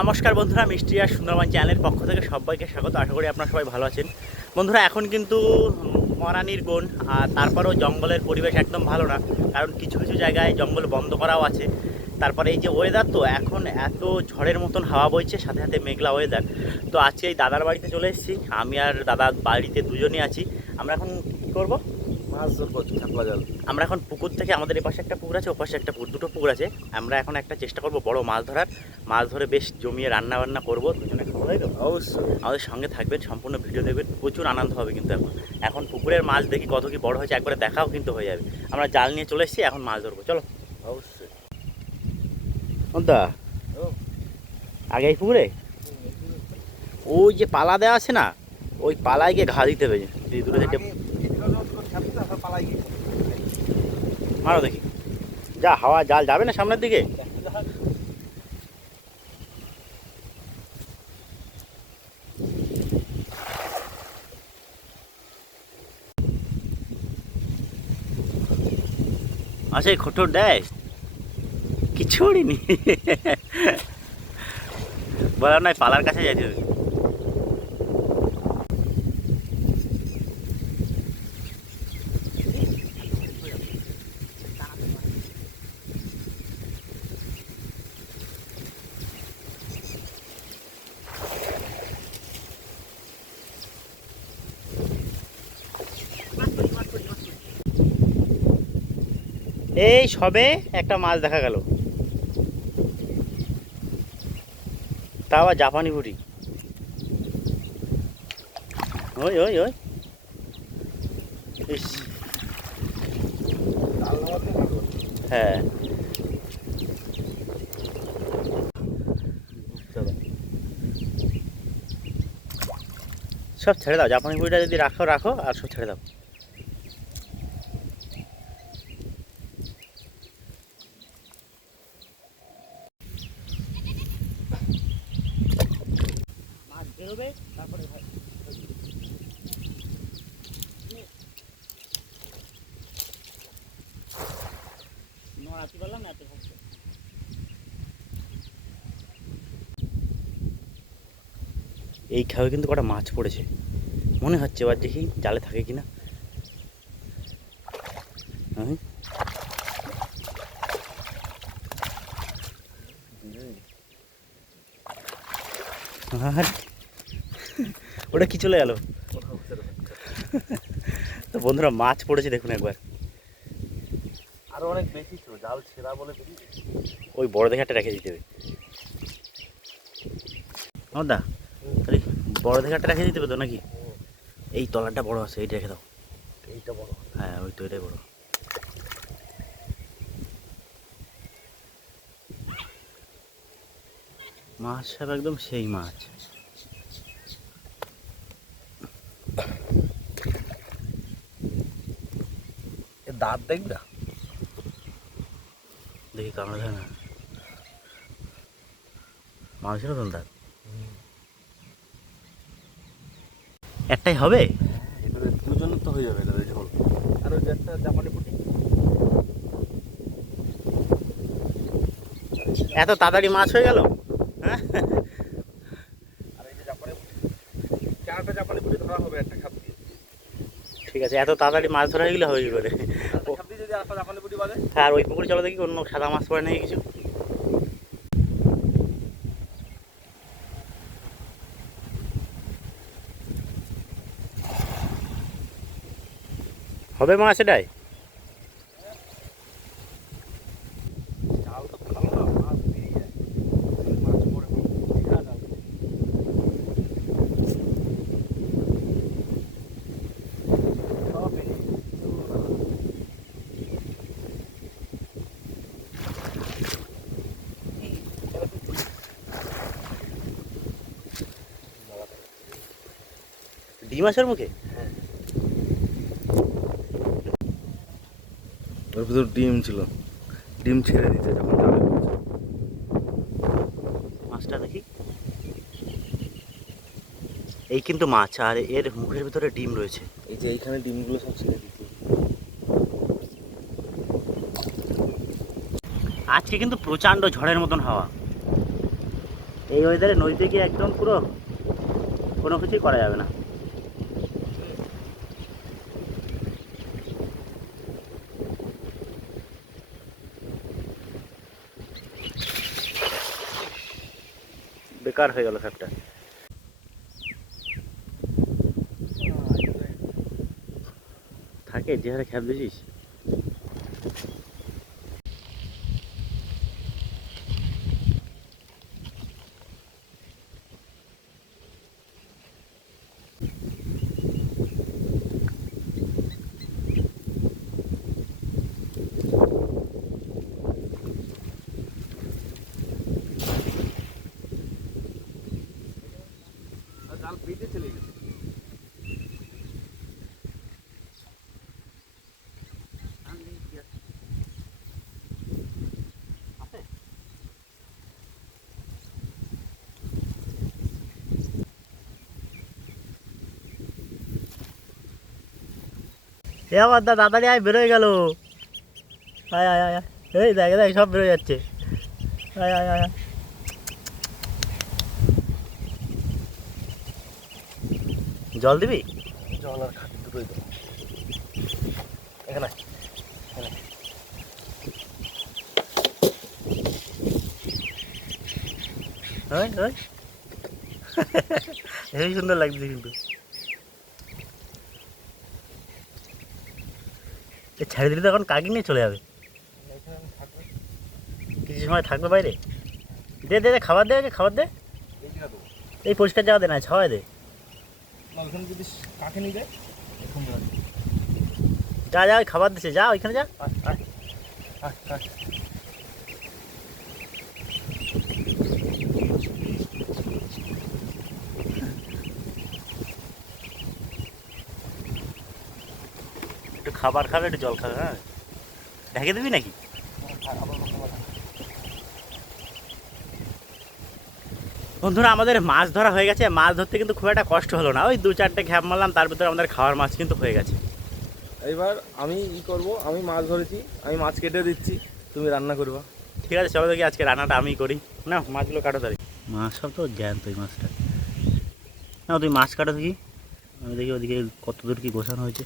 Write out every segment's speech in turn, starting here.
নমস্কার বন্ধুরা, মিষ্টি আর সুন্দরবন চ্যানেলের পক্ষ থেকে সবাইকে স্বাগত। আশা করি আপনারা সবাই ভালো আছেন। বন্ধুরা, এখন কিন্তু মরানির গুণ, আর তারপরেও জঙ্গলের পরিবেশ একদম ভালো না, কারণ কিছু কিছু জায়গায় জঙ্গল বন্ধ করাও আছে। তারপরে এই যে ওয়েদার, তো এখন এত ঝড়ের মতন হাওয়া বইছে, সাথে সাথে মেঘলা ওয়েদার। তো আজকে এই দাদার বাড়িতে চলে এসেছি, আমি আর দাদা বাড়িতে দুজনই আছি। আমরা এখন কী করবো? মাছ ধরবো, কাতলা জাল। আমরা এখন পুকুর থেকে, আমাদের এই পাশে একটা পুকুর আছে, ও পাশে একটা পুকুর, দুটো পুকুর আছে। আমরা এখন একটা চেষ্টা করব বড় মাছ ধরার। মাছ ধরে বেশ জমিয়ে রান্না বান্না করবো, দুজনে খাওয়া হয় তো। অবশ্যই আমাদের সঙ্গে থাকবেন, সম্পূর্ণ ভিডিও দেখবেন, প্রচুর আনন্দ হবে। কিন্তু এখন এখন পুকুরের মাছ দেখি কত কি বড় হয়েছে, একবারে দেখাও কিন্তু হয়ে যাবে। আমরা জাল নিয়ে চলে এসেছি, এখন মাছ ধরবো, চলো। অবশ্যই দা আগে এই পুকুরে ওই যে পালা দেওয়া আছে না, ওই পালায় গিয়ে ঘা দিতে হবে। দূরে থেকে মারো দেখি, যা হাওয়া, জাল যাবে না সামনের দিকে। আচ্ছা, এই খোটর দেয় কিছু উড়িনি। বলার নয়, পালার কাছে যাইতে হবে। এই সবে একটা মাছ দেখা গেল, তাও আবার জাপানি বুড়ি। ওই ওই ওই ইস, হ্যাঁ সব ছেড়ে দাও, জাপানি বুড়িটা যদি রাখো রাখো, আর সব ছেড়ে দাও। মাছ বেরোবে তারপরে ভাই নড়াতে পারলাম না, এত ভাবছে। এই খাওয়া কিন্তু কটা মাছ পড়েছে মনে হচ্ছে, এবার দেখি জালে থাকে কিনা। হ্যাঁ আর ওটা কি চলে গেল? তো বন্ধুরা, মাছ পড়েছে দেখুন একবার। আরো অনেক বেশি ছিল, জাল ছেঁড়া বলে বেরিয়ে। ওই বড় দেখে একটা রেখে দিতে হবে। আমার দা তাহলে বড় দেখে একটা রেখে দিতে হবে তো নাকি? এই তলাটা বড় আছে, এইটা রেখে দাও। এইটা বড়, হ্যাঁ ওই তো, এটাই বড়। মাছ সব একদম সেই মাছ। এর দাঁত দেখবে না? দেখি কামড়া ধরে না, মানুষের মতন দাঁত। একটাই হবে? এটা দুজনের তো হয়ে যাবে, এটা ঝোল। আর ওই যে একটা জাপানি পুঁটি, এত তাড়াতাড়ি মাছ হয়ে গেল? হ্যাঁ, আর এই যে জাপানি চারটা জাপানি পুঁটি ধরা হবে একটা খাপ দিয়ে। ঠিক আছে, এত তাড়াতাড়ি মাছ ধরা গেলে হবে কি করে? খাপ দিয়ে যদি একটা জাপানি পুঁটি বাঁধে। আর ওই পুকুরে চলো দেখি, অন্য সাদা মাছ পড়ে নাকি কিছু। হবে মাছ এটাই? জাল তো ভালো না, মাছ বেরিয়ে যায়, মাছ পড়ে দেখা যাবে। সব বেরিয়ে যায়। ডিম মাছের মুখে? ওর ভিতর ডিম ছিল, ডিম ছেড়ে দিতে যখন জালে পড়েছে। মাছটা দেখি, এই কিন্তু মাছ, আর এর মুখের ভিতরে ডিম রয়েছে। এই যে এইখানে ডিমগুলো সব ছেড়ে দিতে। আজকে কিন্তু প্রচণ্ড ঝড়ের মতন হাওয়া। এই ওয়েদারে নদীতে গিয়ে একদম পুরো কোনো কিছুই করা যাবে না। বেকার হয়ে গেল খ্যাপটা। থাকে যে হারে খ্যাপ দিছিস। জাল পেতে চলে গেছে। এ আমার দাদারি আয় বেরোয় গেল। আয় আয় আয় আয়। এই দেখ দেখ সব বেরোয় যাচ্ছে। আয় আয় আয় আয়। জল দিবি? জল আর খাটি দুটোই দেবো এখানে। ওই ওই হেবি সুন্দর লাগছে কিন্তু। ছেড়ে দিলে তো এখন কাকি নিয়ে চলে যাবে। এখানে থাকবে। কিছু সময় থাকবে বাইরে। দে দে দে খাবার দে, আগে খাবার দে। এই জায়গা দেবো এই পরিষ্কার জায়গা দে না, ছাওয়াই দে। না, ওখানে যদি কাকে নিয়ে যায় এখন যা যা ওই খাবার দিছে, যা ওইখানে যা। আয় আয় আয় আয়। একটু খাবার খাবে, একটু জল খাবে। হ্যাঁ ঢেকে দিবি নাকি? বন্ধুরা আমাদের মাছ ধরা হয়ে গেছে। মাছ ধরতে কিন্তু খুব একটা কষ্ট হলো না, ওই 2-4টে ঘ্যাপ মারলাম, তার ভিতরে আমাদের খাওয়ার মাছ কিন্তু হয়ে গেছে। এইবার আমি করব, আমি মাছ ধরেছি, আমি মাছ কেটে দিচ্ছি, তুমি রান্না করবা। ঠিক আছে চলো দেখি আজকে রান্নাটা আমি করি। না মাছগুলো কাটো তারি। মাছ সব তো জ্যান্ত ওই মাছটা। না তুই মাছ কাটো দেখি, আমি দেখি ওদিকে কত দূর কি গোছানো হয়েছে।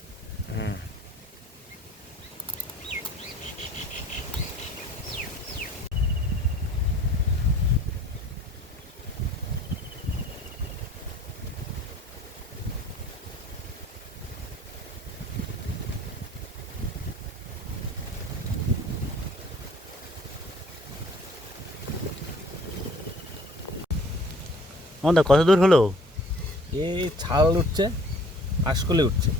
হ্যাঁ আমাদের কত দূর হলো? এই ছাল উঠছে, আশকলে উঠছে।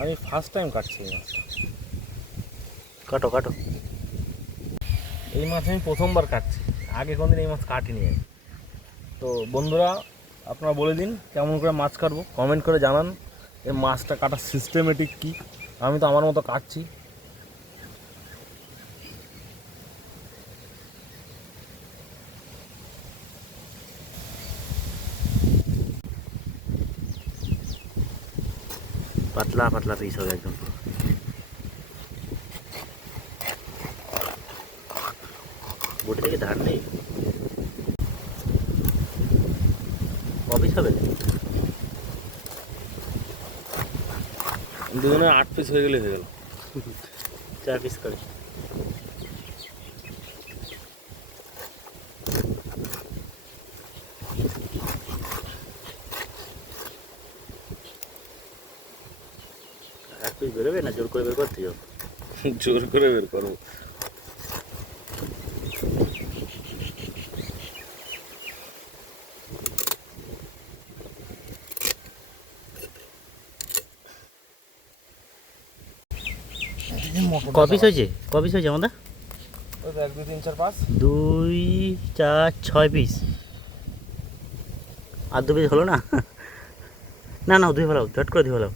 আমি ফার্স্ট টাইম কাটছি এই মাছটা। কাটো কাটো। এই মাছ আমি প্রথমবার কাটছি, আগে কোনদিন এই মাছ কাটিনি আমি। তো বন্ধুরা আপনারা বলে দিন কেমন করে মাছ কাটবো, কমেন্ট করে জানান। এই মাছটা কাটার সিস্টেমেটিক কী, আমি তো আমার মতো কাটছি। পাতলা পাতলা পিস হবে একদম। বটি থেকে ধার নেই, কপিস হবে। দুজনে 8 পিস হয়ে গেলে হয়ে গেল। 4 পিস করে। এক পিস বেরোবে না জোর করে বের করতে যাও? জোর করে বের করবো। কপিস হয়েছে? কপিস হয়েছে আমাদের? 1 2 3 4 5 2 4 6 পিস। আর 2 পিস হলো না? না না ধুয়ে ফেলাও, চট করে ধুয়ে ফেলাও।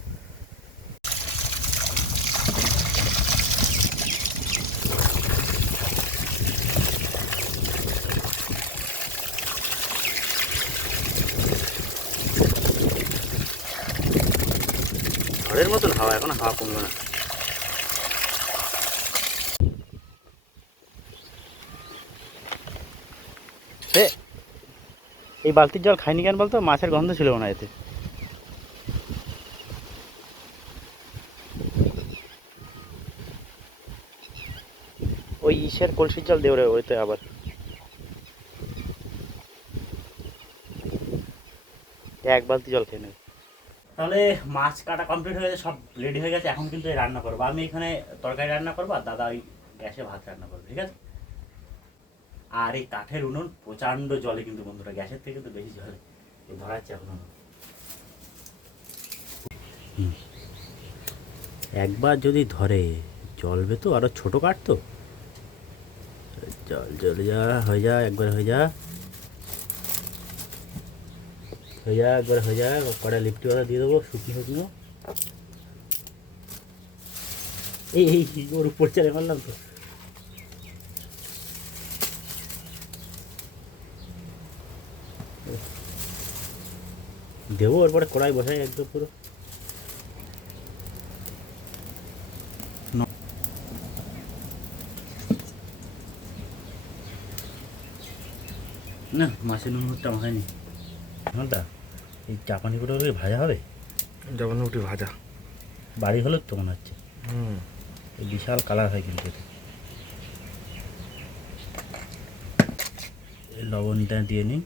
ঘরের মতন হাওয়া, এখন হাওয়া কমলো না। সে এই বালতির জল খাইনি কেন বলতো, মাছের গন্ধ ছিল না এতে। ওই ইসের কলসির জল দেও রে ওইতে আবার। এক বালতি জল খেয়ে নেবে। তাহলে মাছ কাটা কমপ্লিট হয়ে গেছে, সব রেডি হয়ে গেছে। এখন কিন্তু এই রান্না করবো, আমি এখানে তরকারি রান্না করবো আর দাদা ওই গ্যাসে ভাত রান্না করবে, ঠিক আছে। আর এই কাঠের উনুন প্রচণ্ড জলে কিন্তু বন্ধুরা, গ্যাসের থেকে তো বেশি জলে ধরাচ্ছে এখন। একবার যদি ধরে জ্বলবে তো, আরো ছোট কাঠ তো, জল জ্বলে যা হয়ে যা, একবার হয়ে যা একবার হয়ে যা। কড়া লিপটি ওরা দিয়ে দেবো শুকনো শুকনো। এই ওর উপর চালে মারলাম তো। দেবো এরপরে কড়াই বসাই একদম পুরো। না মাছের নুনটা মাখায়নি। দা এই চাপানি করে ভাজা হবে, জাপানি রুটি ভাজা বাড়ি হলো তো মনে হচ্ছে। এই বিশাল কালার হয় কিন্তু এটা। লবণটা দিয়ে নিই।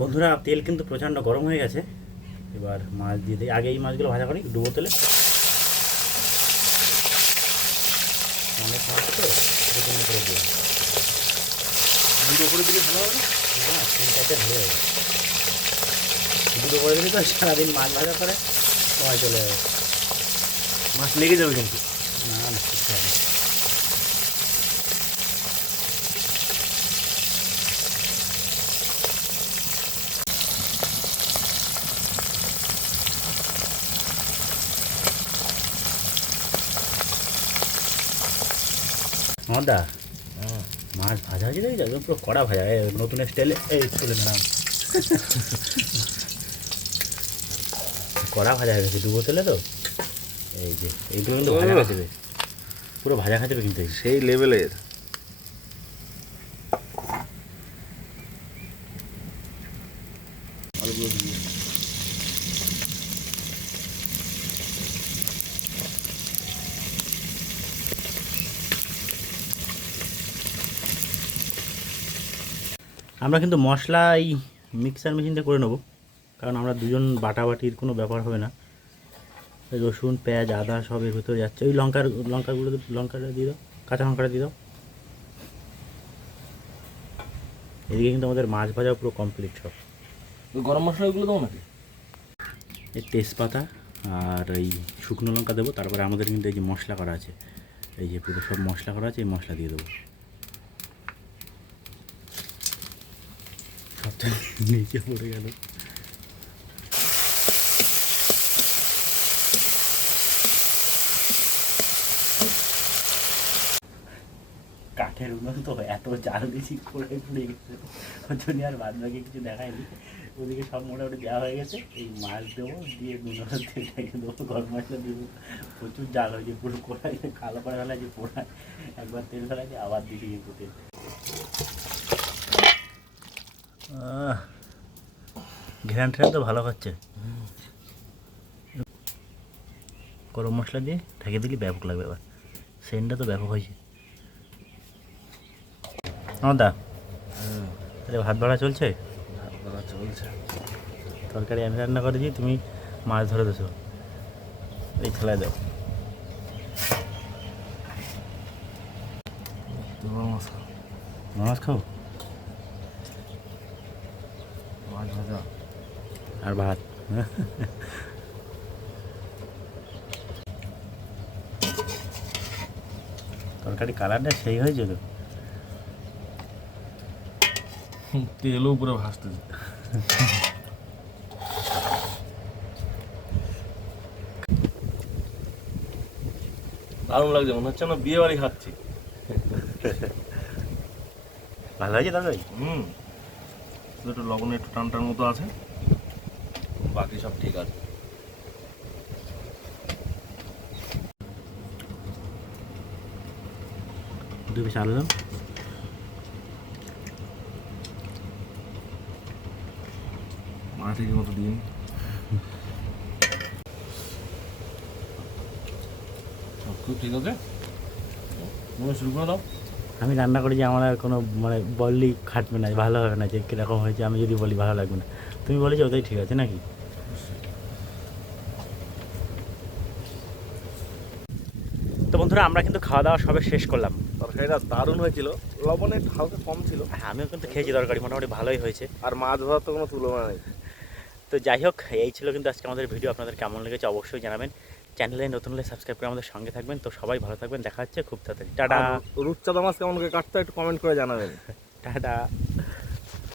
বন্ধুরা তেল কিন্তু প্রচণ্ড গরম হয়ে গেছে, এবার মাছ দিয়ে দিই। আগে এই মাছগুলো ভাজা করি ডুবো তেলে। অনেক মাছ তো প্রচণ্ড করে দিয়ে দুটো করে দিলে ভালো হবে। হ্যাঁ 3-4টে ভালো হবে। দুটো করে দিলে তো সারাদিন মাছ ভাজা করে সময় চলে যাবে। মাছ লেগে যাবে কিন্তু। না না ঠিক আছে। দা মাছ ভাজা হয়েছে দেখি যাবে পুরো কড়া ভাজা, নতুন স্টাইলে। এই তুলে নিলাম। কড়া ভাজা হয়ে গেছে ডুবো তেলে তো। এই যে এইগুলো কিন্তু ভাজা খাওয়া দেবে, পুরো ভাজা খাওয়া দেবে কিন্তু সেই লেভেলের। আমরা কিন্তু মশলা এই মিক্সার মেশিনটা করে নেবো, কারণ আমরা দুজন বাটাবাটির কোনো ব্যাপার হবে না। রসুন পেঁয়াজ আদা সব এর ভিতরে যাচ্ছে। ওই লঙ্কাগুলো লঙ্কাটা দিয়ে দাও, কাঁচা লঙ্কাটা দিয়ে দাও। এদিকে কিন্তু আমাদের মাছ ভাজা পুরো কমপ্লিট সব। গরম মশলাগুলো দেবো নাকি? এই তেজপাতা আর এই শুকনো লঙ্কা দেবো। তারপরে আমাদের কিন্তু এই যে মশলা করা আছে, এই যে পুরো সব মশলা করা আছে, এই মশলা দিয়ে দেবো। সবটা নিচে পড়ে গেল। কাঠের উনুন তো এত চাল দিয়েছি পুড়ে পুড়ে গেছে, ওর জন্য আর বাদ বাকি কিছু দেখায়নি। ওদিকে সব মোটামুটি দেওয়া হয়ে গেছে। এই মাছ দেবো, দিয়ে নুন হলুদ তেল রেখে দেবো, গরম মশলা দেবো। প্রচুর জাল হয়েছে পুরো কড়াই, কালো করে ফেলাছে পোড়ায়। একবার তেল ফেলাছে আবার দিকে কিন্তু তেল। ঘ্রান ট্রান তো ভালো হচ্ছে। গরম মশলা দিয়ে ঢেকে দিলে ব্যাপক লাগবে। এবার সেন্টটা তো ব্যাপক হয়েছে। দা তাহলে ভাত বাড়া চলছে? চলছে। তরকারি আমি রান্না করেছি, তুমি মাছ ধরে দেছো, এই খেলায় দাও। মাছ খাও মাছ ভাজা আর ভাত। তরকারি কালারটা সেই হয়েছে তো। তেলও পুরো ভাসতে। দারুণ লাগছে, মনে হচ্ছে না বিয়ে বাড়ি খাচ্ছি। ভালো হয়েছে তরকারি? শুধু একটু লবণে একটু টানটার মতো আছে, বাকি সব ঠিক আছে। দুই পিস আলু দাও। মা ঠিক মতো দিন। সব কিছু ঠিক আছে, তুমি শুরু করে দাও। আমি রান্না করি যে আমার আর কোনো মানে বললেই খাটবে না, ভালো হবে না, যে কীরকম হয়েছে আমি যদি বলি ভালো লাগবে না। তুমি বলেছো ওটাই ঠিক আছে নাকি? তো বন্ধুরা আমরা কিন্তু খাওয়া দাওয়া সবে শেষ করলাম। তরকারিটা দারুণ হয়েছিল, লবণ একটু হালকা কম ছিল। হ্যাঁ, আমিও কিন্তু খেয়েছি, তরকারি মোটামুটি ভালোই হয়েছে। আর মাছ ভাত তো কোনো তুলনা নেই। তো যাই হোক, এই ছিল কিন্তু আজকে আমাদের ভিডিও। আপনাদের কেমন লেগেছে অবশ্যই জানাবেন। চ্যানেলে নতুন হলে সাবস্ক্রাইব করে আমাদের সঙ্গে থাকবেন। তো সবাই ভালো থাকবেন, দেখা হচ্ছে খুব তাড়াতাড়ি। টাটা। আর রূপচাঁদা মাছ কেমন করে কাটতে হয় একটু কমেন্ট করে জানাবেন। টাটা।